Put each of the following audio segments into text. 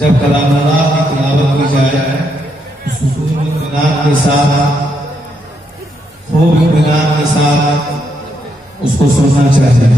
जब कलामुल्लाह की तिलावत की जाए सुकून इत्मीनान के साथ, खूब इत्मीनान के साथ उसको सुनना चाहिए।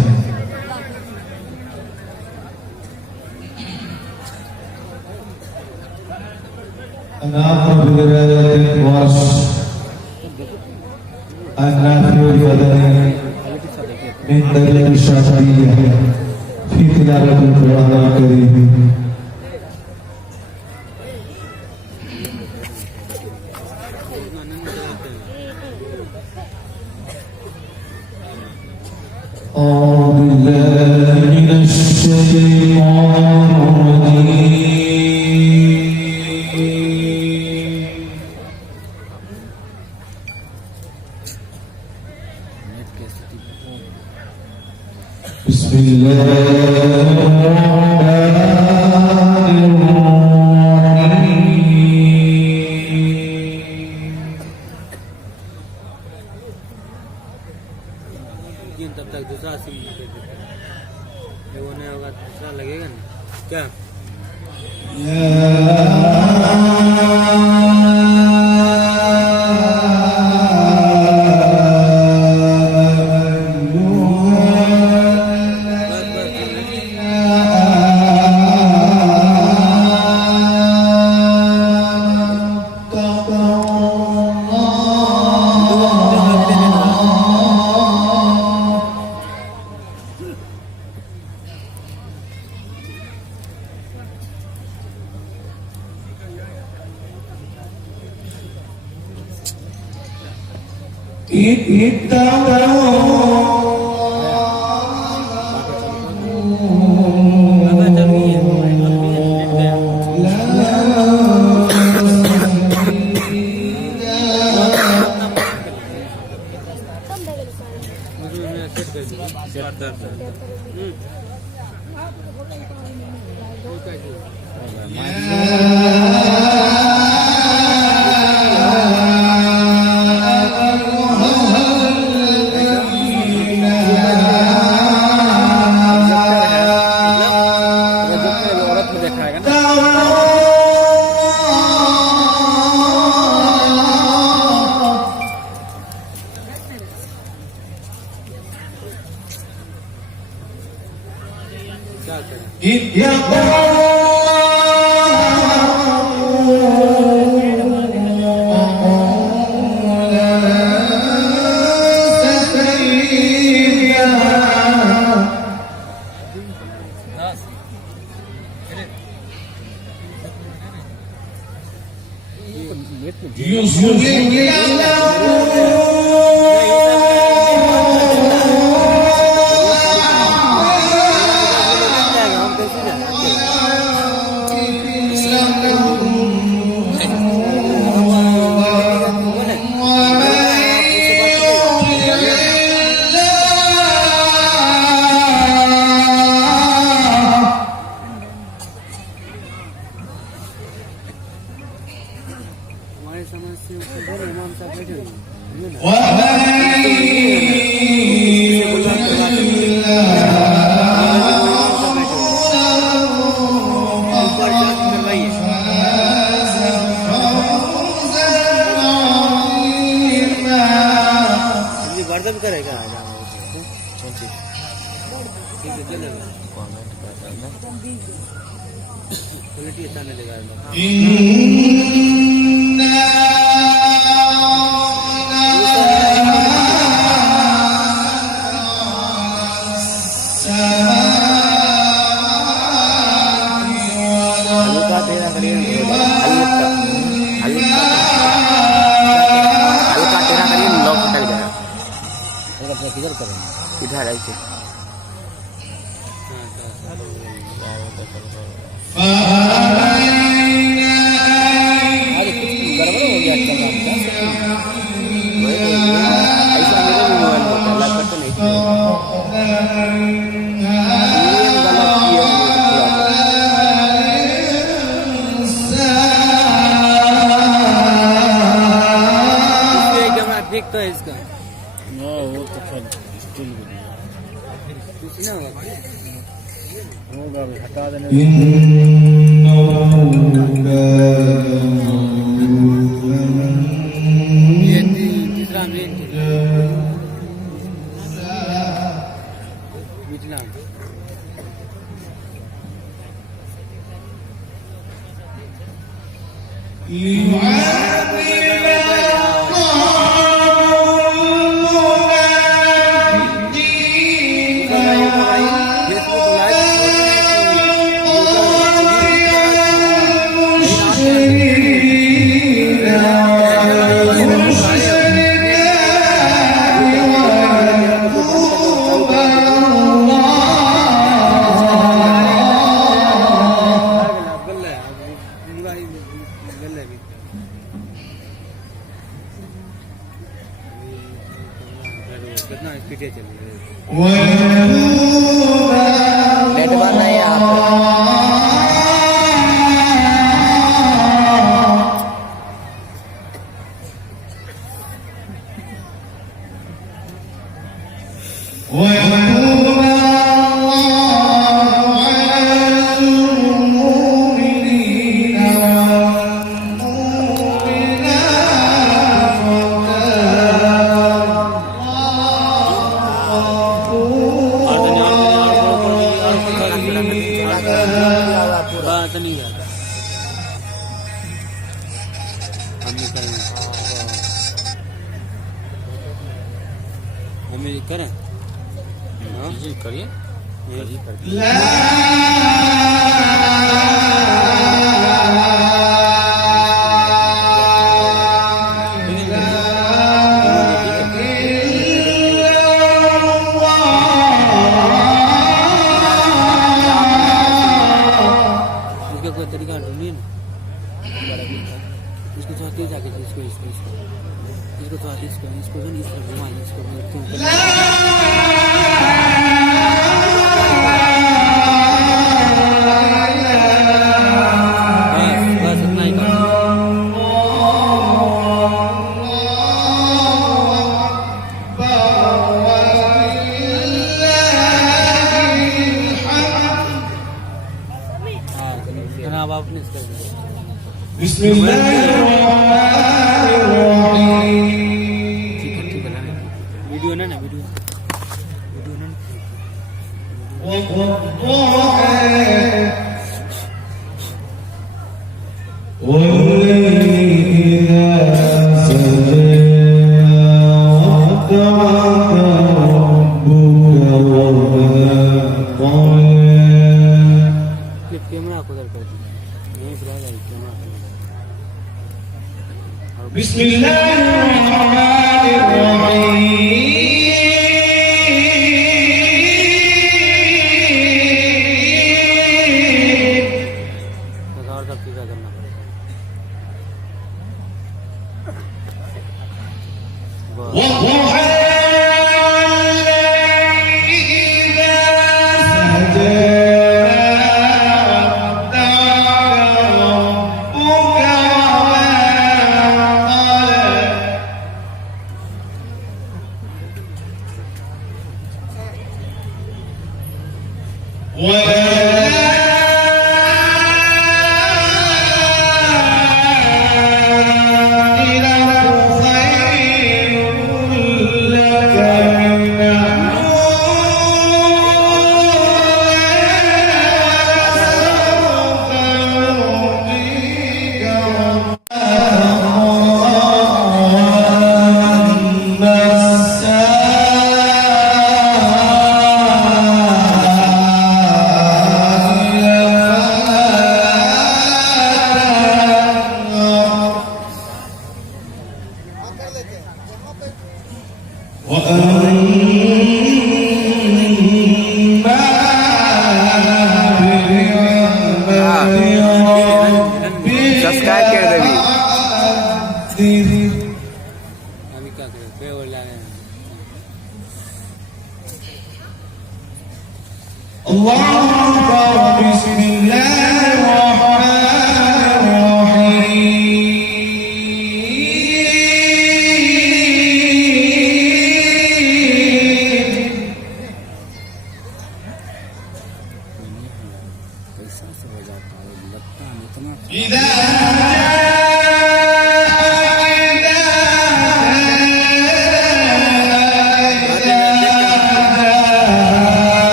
तब तक दूसरा सिम वो नहीं होगा, दूसरा लगेगा ना क्या? वर्धन करेगा कौन सी क्वालिटी अच्छा नहीं लगा इधर ऐसे गड़बड़ हो गया ऐसा मेरे भी मोबाइल होता है लग तो नहीं कैमरा ठीक तो है इसका वो तो होगा हटा देने कितना स्पीड चल रही है नेट बंद है यहाँ पे। बात नहीं है हम करें जी करिए कोई तरीका ढूंढिए ना इसको थोड़ा तेज आगे इसको इसको इसको इसको थोड़ा तेज करें इसको जो इस तरफ घुमाइए इसको बस इतना ही काम अब आपने इसका ठीक है वीडियो ना वीडियो ना कैमरा को उधर कर दीजिए यहीं पर आ जाए कैमरा और सब चीज़ करना सब्सक्राइब कर दे अभी क्या करें पे और लाने पैसा से हो जाता है लगता है इतना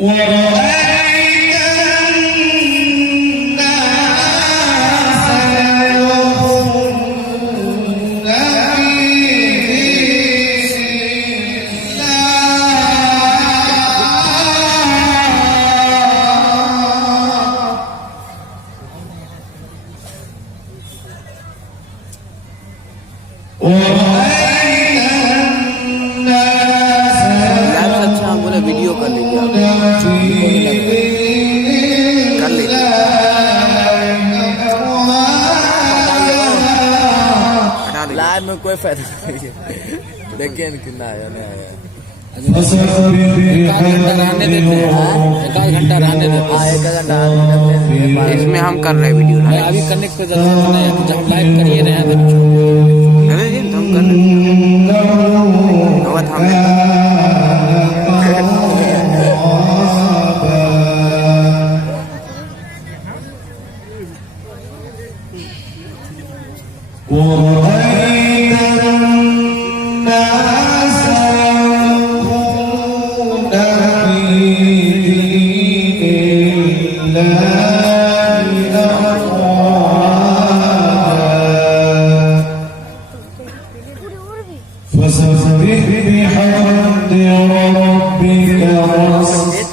ورأيت الناس يدخلون في دين الله लाइव से अच्छा हम बोले वीडियो कर लीजिए आप। कर लीजिए लाइव में कोई फायदा नहीं है। देखिए न कितना आया नहीं आया। एक आध घंटा रहने देते हैं। इसमें हम कर रहे हैं वीडियो अभी कनेक्ट पे जरूरत नहीं है, जब लाइव करिए रहे हैं तो हम कर रहे हैं। बहुत हम ورأيت الناس يدخلون في دين الله أفواجا فسبح بحمد ربك واستغفره